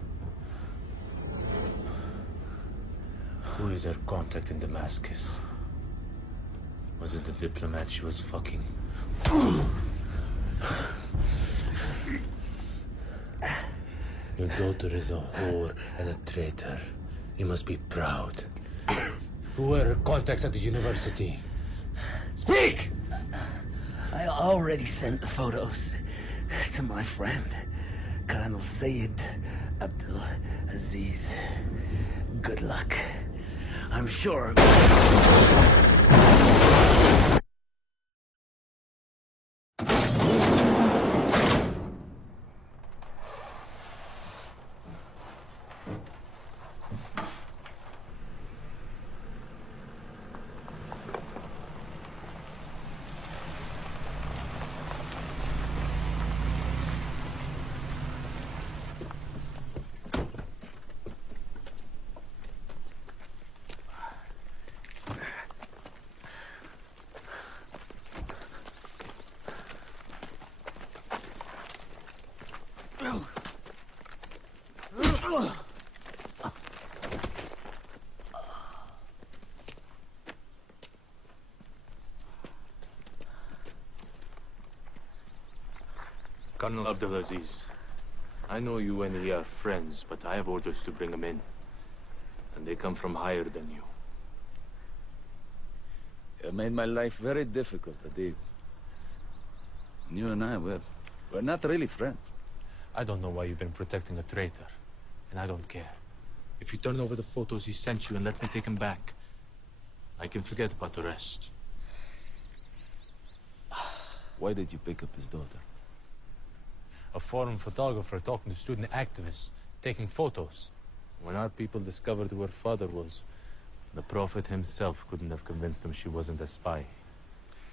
Who is her contact in Damascus? Was it the diplomat she was fucking? Your daughter is a whore and a traitor. You must be proud. Who were her contacts at the university? Speak! I already sent the photos to my friend, Colonel Sayed Abdul Aziz. Good luck. I'm sure. Colonel Abdulaziz, I know you and he are friends, but I have orders to bring him in. And they come from higher than you. You made my life very difficult, Adib. You and I, we're not really friends. I don't know why you've been protecting a traitor, and I don't care. If you turn over the photos he sent you and let me take him back, I can forget about the rest. Why did you pick up his daughter? A foreign photographer talking to student activists, taking photos. When our people discovered who her father was, the Prophet himself couldn't have convinced him she wasn't a spy.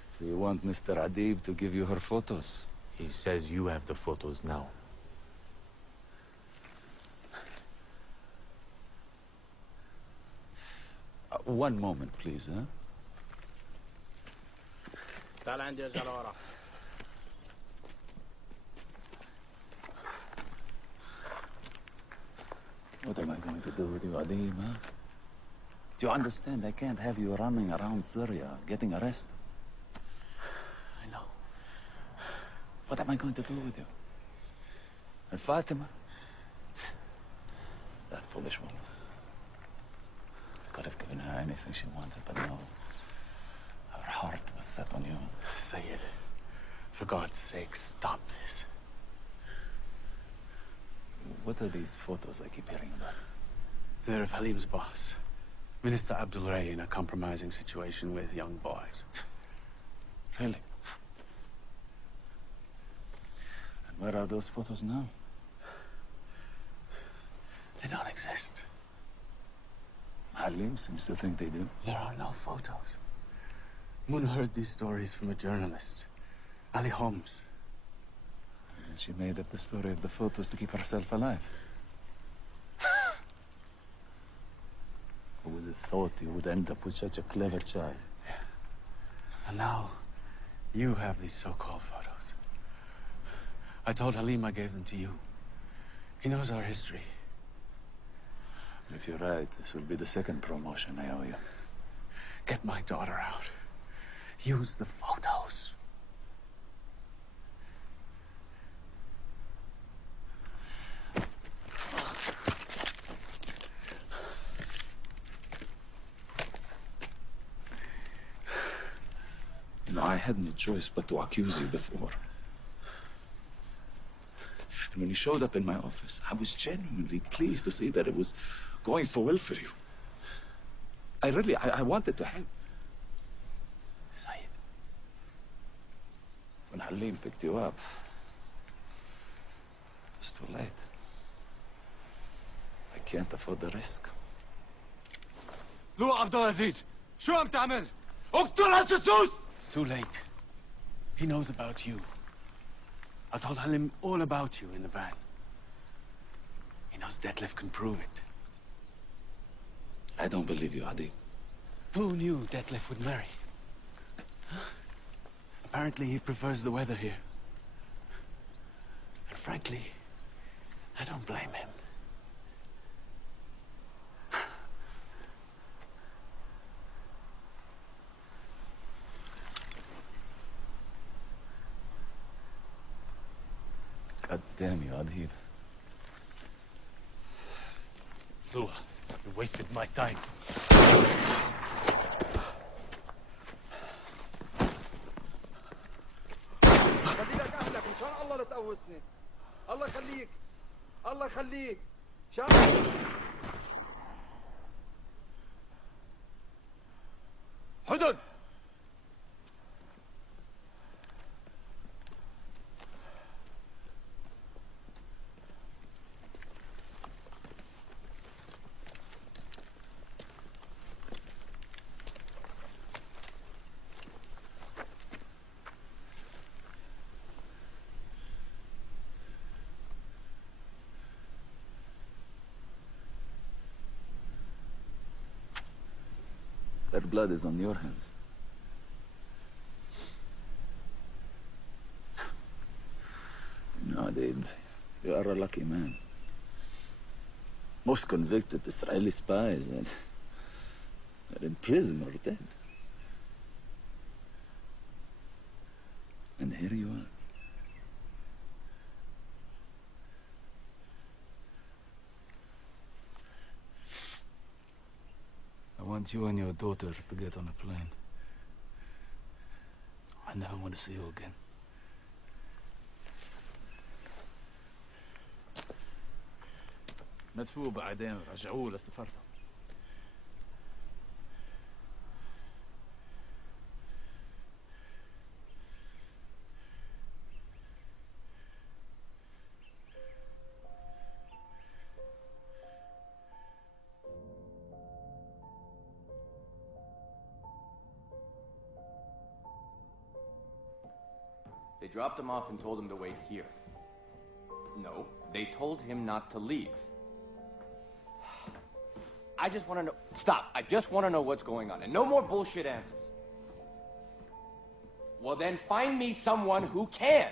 So you want Mr. Adib to give you her photos? He says you have the photos now. One moment, please, huh? تعال عندي ارجع لورا. What am I going to do with you, Adib, huh? Do you understand? I can't have you running around Syria, getting arrested. I know. What am I going to do with you? And Fatima? That foolish woman. I could have given her anything she wanted, but no. Her heart was set on you. Sayed, for God's sake, stop this. What are these photos I keep hearing about? They're of Halim's boss, Minister Abdul Ray, in a compromising situation with young boys. Really? And where are those photos now? They don't exist. Halim seems to think they do. There are no photos. Moon heard these stories from a journalist, Ali Holmes. And she made up the story of the photos to keep herself alive. Who would have thought you would end up with such a clever child? Yeah. And now, you have these so-called photos. I told Halim I gave them to you. He knows our history. If you're right, this will be the second promotion I owe you. Get my daughter out. Use the photos. You know, I had no choice but to accuse you before. And when you showed up in my office, I was genuinely pleased to see that it was going so well for you. I wanted to help. Said, when Halim picked you up, it's too late. I can't afford the risk. لو عبد العزيز شو عم تعمل؟ اقتل هالجاسوس! It's too late. He knows about you. I told Halim all about you in the van. He knows Detlef can prove it. I don't believe you, Adi. Who knew Detlef would marry? Apparently he prefers the weather here. And frankly, I don't blame him. God damn you, Adhib. Lua, you wasted my time. خليك اهلك مشان الله لا تقوسني. الله يخليك. الله يخليك. شان حدد! Their blood is on your hands. You know, Adib, you are a lucky man. Most convicted Israeli spies are in prison or dead. And here you are. I want you and your daughter to get on a plane. I never want to see you again. ندفوه بعدين رجعوه لسفرته. They dropped him off and told him to wait here. No, they told him not to leave. I just want to know... Stop. I just want to know what's going on. And no more bullshit answers. Well, then find me someone who can.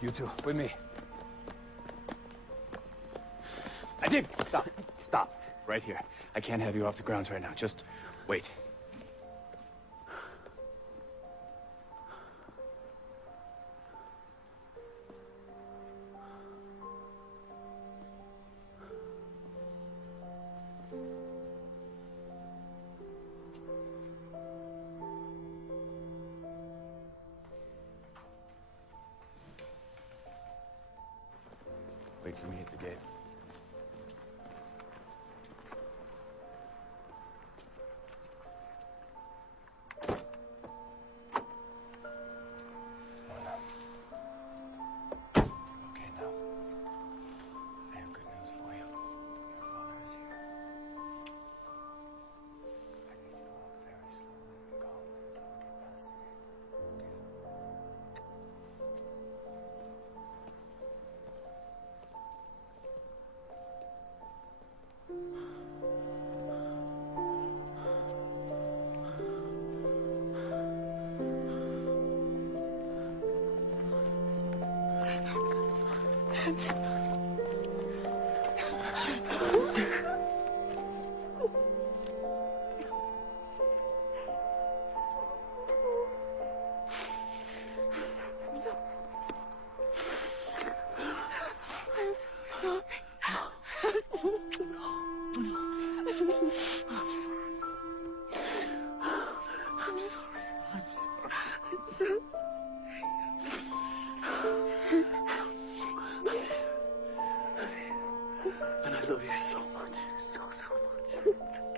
You two, with me. Adib, stop. Stop. Right here. I can't have you off the grounds right now. Just wait. Wait for me at the gate. Okay, now. I have good news for you. Your father is here. I need you to walk very slowly and calmly until we get past the gate. Okay? And I love you so much, so much.